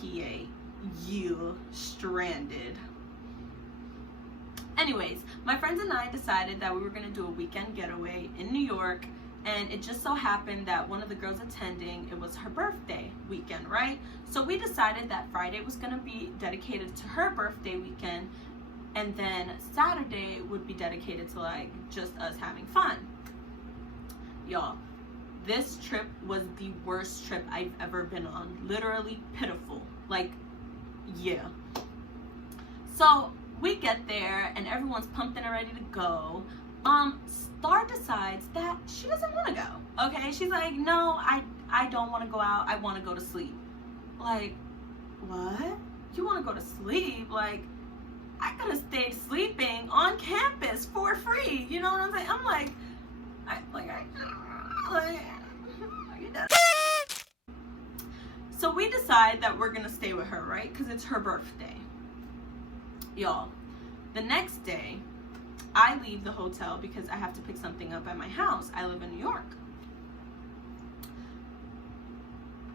PA. You stranded. Anyways, my friends and I decided that we were going to do a weekend getaway in New York, and it just so happened that one of the girls attending, it was her birthday weekend, right? So we decided that Friday was going to be dedicated to her birthday weekend, and then Saturday would be dedicated to like just us having fun. Y'all, this trip was the worst trip I've ever been on. Literally pitiful. Like, yeah. So we get there and everyone's pumped and ready to go. Star decides that she doesn't want to go. Okay, she's like, no, I don't want to go out. I want to go to sleep. Like, what? You want to go to sleep? Like, I could have stayed sleeping on campus for free. You know what I'm saying? I'm like, so we decide that we're gonna stay with her, right? Because it's her birthday. Y'all, the next day, I leave the hotel because I have to pick something up at my house. I live in New York.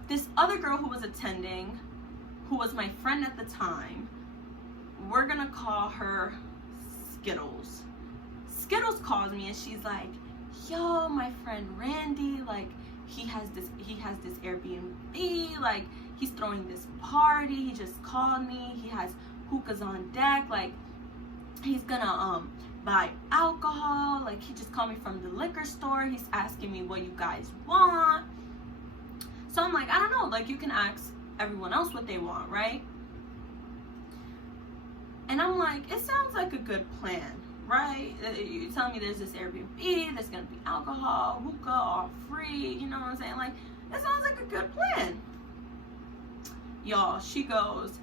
This other girl who was attending, who was my friend at the time, we're gonna call her Skittles. Skittles calls me and she's like, yo, my friend Randy, like, he has this Airbnb, like, he's throwing this party, he just called me, he has hookahs on deck, like, he's gonna buy alcohol, like, he just called me from the liquor store, he's asking me what you guys want. So I'm like, I don't know, like, you can ask everyone else what they want, right? And I'm like, it sounds like a good plan, right? You tell me there's this Airbnb, there's gonna be alcohol, hookah, all free, you know what I'm saying? Like, it sounds like a good plan. Y'all, she goes,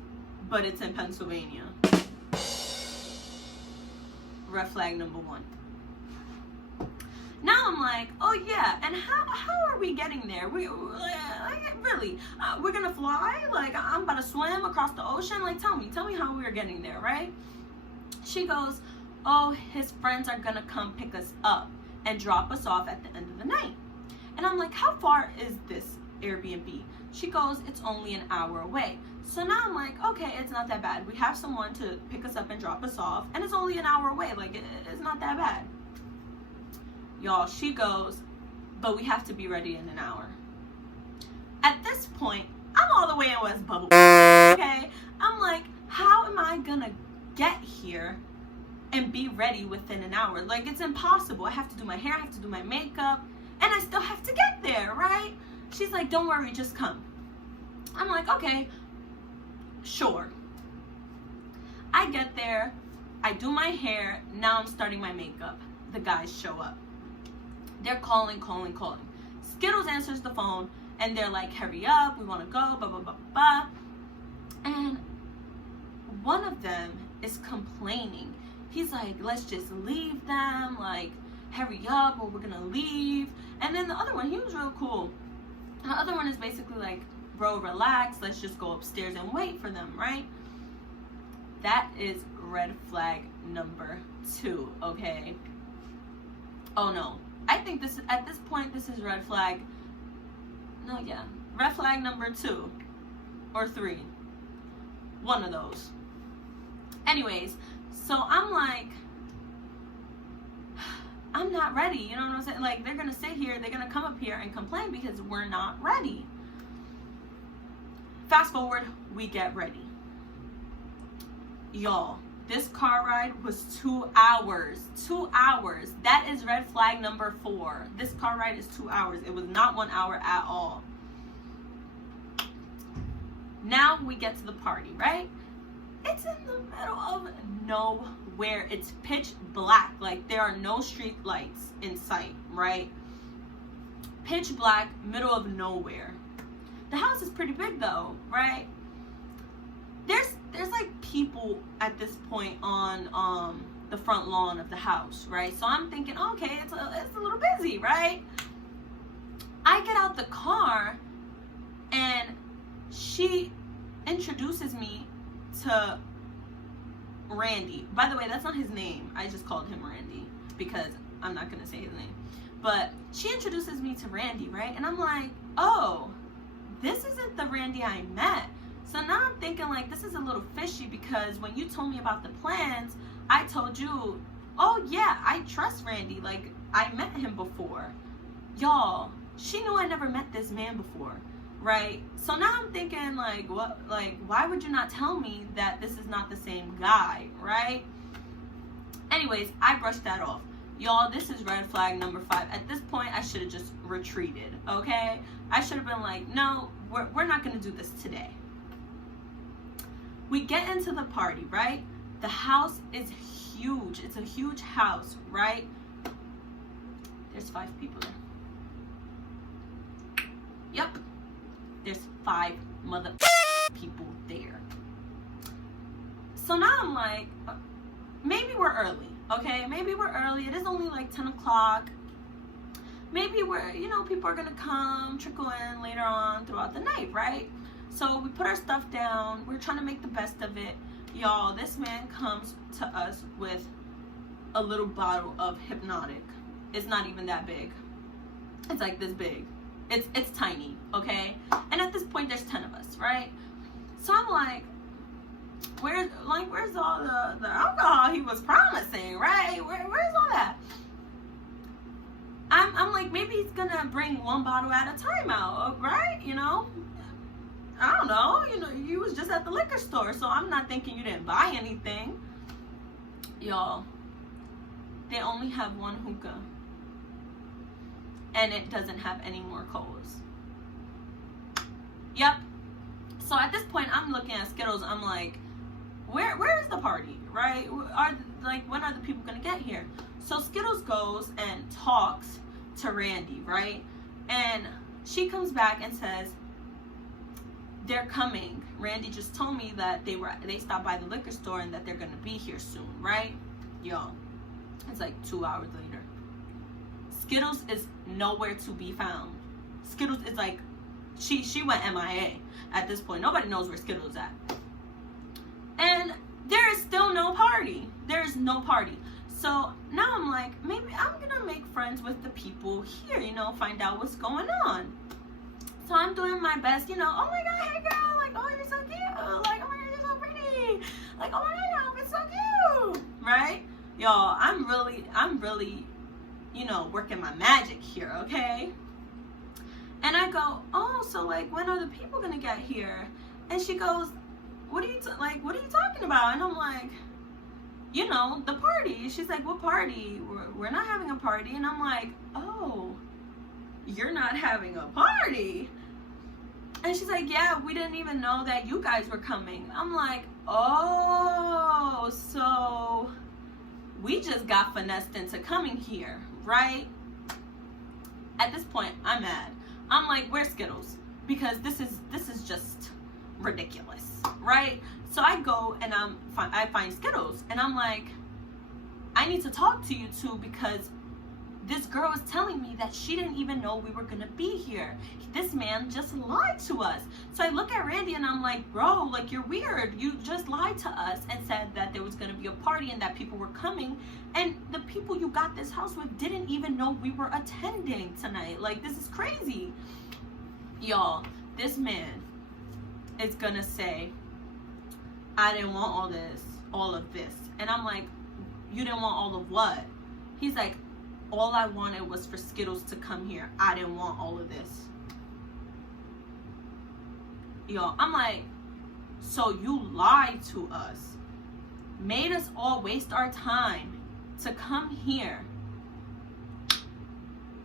but it's in Pennsylvania. Red flag number one. Now I'm like, oh yeah, and how are we getting there? Really? We're gonna fly? Like, I'm about to swim across the ocean? Like, tell me how we're getting there, right? She goes, oh, his friends are gonna come pick us up and drop us off at the end of the night. And I'm like, how far is this Airbnb? She goes, it's only an hour away. So now I'm like, okay, it's not that bad. We have someone to pick us up and drop us off, and it's only an hour away. Like, it's not that bad. Y'all, she goes, but we have to be ready in an hour. At this point, I'm all the way in West Bubble. Okay? I'm like, how am I gonna get here and be ready within an hour? Like, it's impossible. I have to do my hair, I have to do my makeup, and I still have to get there, right? She's like, don't worry, just come. I'm like, okay, sure. I get there, I do my hair, now I'm starting my makeup. The guys show up. They're calling. Skittles answers the phone, and they're like, hurry up, we want to go, blah, blah, blah, blah. And one of them is complaining. He's like, let's just leave them, like, hurry up, or we're going to leave. And then the other one, he was real cool. The other one is basically like, bro, relax, let's just go upstairs and wait for them, right? That is red flag number 2, okay? Oh, no. I think at this point, this is red flag. No, yeah. Red flag number 2 or 3. One of those. Anyways, so I'm like, I'm not ready. You know what I'm saying? Like, they're going to sit here, they're going to come up here and complain because we're not ready. Fast forward, we get ready. Y'all, this car ride was 2 hours. 2 hours. That is red flag number 4. This car ride is 2 hours. It was not 1 hour at all. Now we get to the party, right? It's in the middle of nowhere. It's pitch black. Like, there are no street lights in sight, right? Pitch black, middle of nowhere. The house is pretty big though, right? There's like people at this point on the front lawn of the house, right? So I'm thinking, okay, it's a little busy, right? I get out the car and she introduces me to Randy. By the way, that's not his name. I just called him Randy because I'm not gonna say his name. But she introduces me to Randy, right? And I'm like, oh, this isn't the Randy I met. So now I'm thinking like this is a little fishy, because when you told me about the plans, I told you, oh yeah, I trust Randy. Like, I met him before. Y'all, she knew I never met this man before, right? So now I'm thinking like, what, like, why would you not tell me that this is not the same guy, right? Anyways, I brushed that off. Y'all, this is red flag number 5. At this point, I should have just retreated, okay? I should have been like, no, we're not going to do this today. We get into the party, right? The house is huge. It's a huge house, right? There's 5 people there. Yep. There's 5 mother people there. So now I'm like, maybe we're early, okay? Maybe we're early. It is only like 10 o'clock. Maybe we're, you know, people are going to come, trickle in later on throughout the night, right? So we put our stuff down. We're trying to make the best of it. Y'all, this man comes to us with a little bottle of Hypnotic. It's not even that big. It's like this big. It's tiny, okay? And at this point, there's 10 of us, right? So I'm like, where's all the alcohol he was promising, right? Where's all that? I'm like, maybe he's gonna bring 1 bottle at a time out, right? You know? I don't know. You know, you was just at the liquor store, so I'm not thinking you didn't buy anything. Y'all, they only have 1 hookah. And it doesn't have any more coals. Yep. So at this point, I'm looking at Skittles. I'm like, where is the party, right? When are the people gonna get here? So Skittles goes and talks to Randy, right? And she comes back and says, they're coming. Randy just told me that they stopped by the liquor store and that they're gonna be here soon, right? Yo, it's like 2 hours later. Skittles is nowhere to be found. Skittles is like, she went MIA at this point. Nobody knows where Skittles is at. And there is still no party. There is no party. So now I'm like, maybe I'm gonna make friends with the people here, you know, find out what's going on. So I'm doing my best, you know, oh my god, hey girl, like, oh, you're so cute. Like, oh my god, you're so pretty. Like, oh my god, it's so cute. Right? Y'all, I'm really, you know, working my magic here, okay? And I go, oh, so like, when are the people gonna get here? And she goes, what are you talking about? And I'm like, you know, the party. She's like, what party? We're not having a party. And I'm like, oh, you're not having a party? And she's like, yeah, we didn't even know that you guys were coming. I'm like, oh, so we just got finessed into coming here, right? At this point, I'm mad. I'm like, where's Skittles? Because this is just ridiculous, right? So I go and I find Skittles, and I'm like, I need to talk to you two, because this girl is telling me that she didn't even know we were gonna be here. This man just lied to us. So I look at Randy and I'm like, bro, like, you're weird. You just lied to us and said that there was gonna be a party and that people were coming, and the people you got this house with didn't even know we were attending tonight. Like, this is crazy. Y'all, this man is gonna say, I didn't want all of this. And I'm like, you didn't want all of what? He's like, all I wanted was for Skittles to come here. I didn't want all of this. Yo, I'm like, so you lied to us, made us all waste our time to come here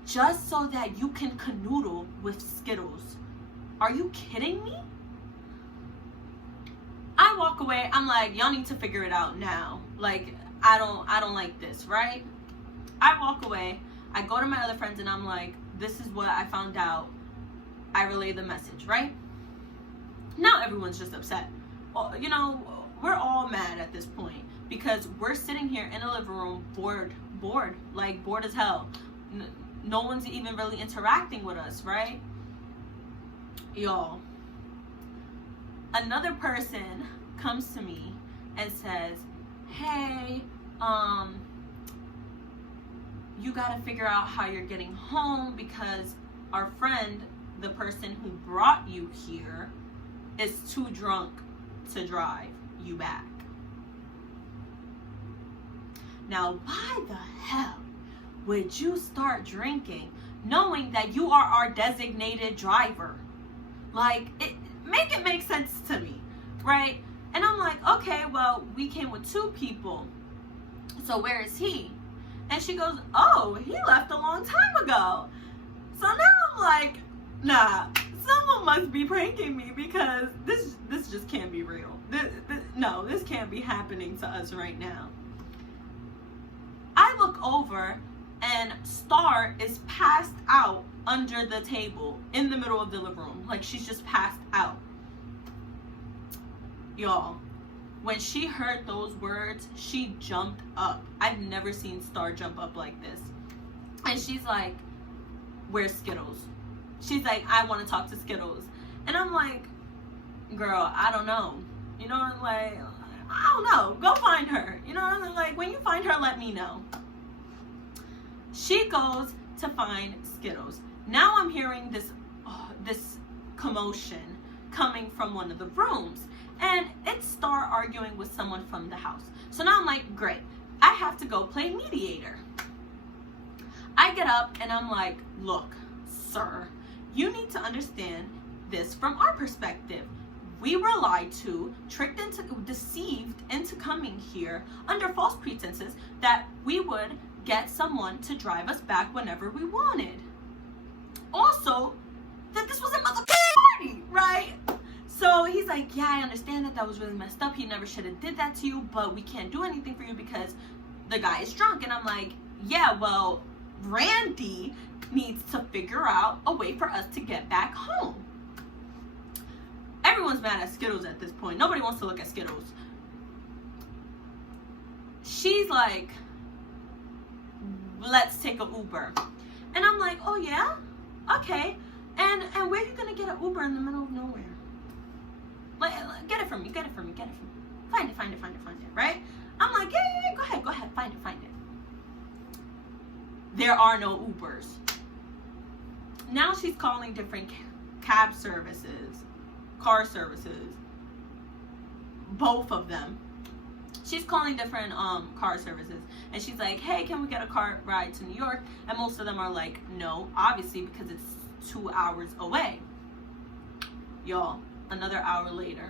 just so that you can canoodle with Skittles. Are you kidding me? I walk away. I'm like, y'all need to figure it out now. Like, I don't like this, right? I walk away. I go to my other friends and I'm like, this is what I found out. I relay the message, right? Now everyone's just upset. Well, you know, we're all mad at this point because we're sitting here in a living room bored as hell. No one's even really interacting with us, right? Y'all, another person comes to me and says, hey, you gotta figure out how you're getting home, because our friend, the person who brought you here, is too drunk to drive you back. Now, why the hell would you start drinking knowing that you are our designated driver? Like, make it make sense to me, right? And I'm like, okay, well, we came with 2 people. So where is he? And she goes, oh, he left a long time ago. So now I'm like, nah, someone must be pranking me, because this just can't be real. No, this can't be happening to us right now. I look over and Star is passed out under the table in the middle of the living room. Like, she's just passed out. Y'all, when she heard those words, she jumped up. I've never seen Star jump up like this. And she's like, where's Skittles? She's like, I want to talk to Skittles. And I'm like, girl, I don't know. You know, like, I don't know. Go find her. You know, like, when you find her, let me know. She goes to find Skittles. Now I'm hearing this commotion coming from one of the rooms. And it's Star arguing with someone from the house. So now I'm like, great. I have to go play mediator. I get up and I'm like, look, sir, you need to understand this from our perspective. We were lied to, tricked into, deceived into coming here under false pretenses that we would get someone to drive us back whenever we wanted. Also, that this was a motherfucking party, right? So he's like, yeah, I understand that was really messed up. He never should have did that to you, but we can't do anything for you because the guy is drunk. And I'm like, yeah, well, Randy needs to figure out a way for us to get back home. Everyone's mad at Skittles at this point. Nobody wants to look at Skittles. She's like, let's take an Uber. And I'm like, oh yeah? Okay. And where are you gonna get an Uber in the middle of nowhere? Like, get it from me. Find it, right? I'm like, yeah, go ahead, find it. There are no Ubers. Now she's calling different cab services, car services, both of them. She's calling different car services, and she's like, hey, can we get a car ride to New York? And most of them are like, no, obviously, because it's 2 hours away. Y'all, another hour later,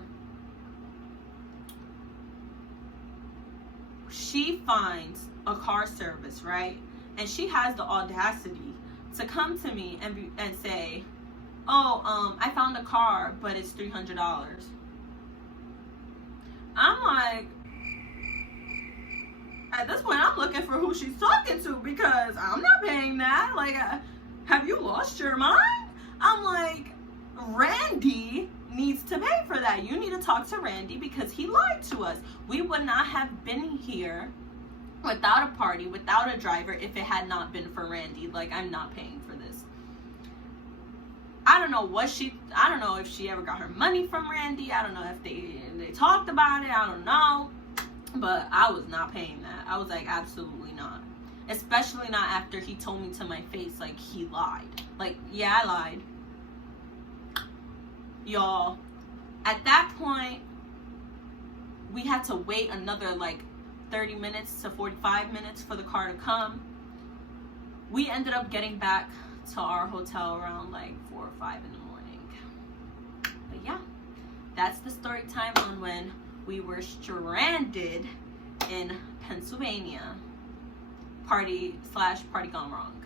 she finds a car service, right? And she has the audacity to come to me and say, oh, I found a car, but it's $300. I'm like, at this point, I'm looking for who she's talking to, because I'm not paying that. Like, have you lost your mind? I'm like, Randy needs to pay for that. You need to talk to Randy, because he lied to us. We would not have been here without a party, without a driver, if it had not been for Randy. Like, I'm not paying for this. I don't know if she ever got her money from Randy. I don't know if they talked about it. I don't know. But I was not paying that. I was like, absolutely not. Especially not after he told me to my face, like, he lied. Like, yeah, I lied. Y'all, at that point, we had to wait another, like, 30 minutes to 45 minutes for the car to come. We ended up getting back to our hotel around, like, 4 or 5 in the morning. But, yeah, that's the story time on when we were stranded in Pennsylvania. Party gone wrong.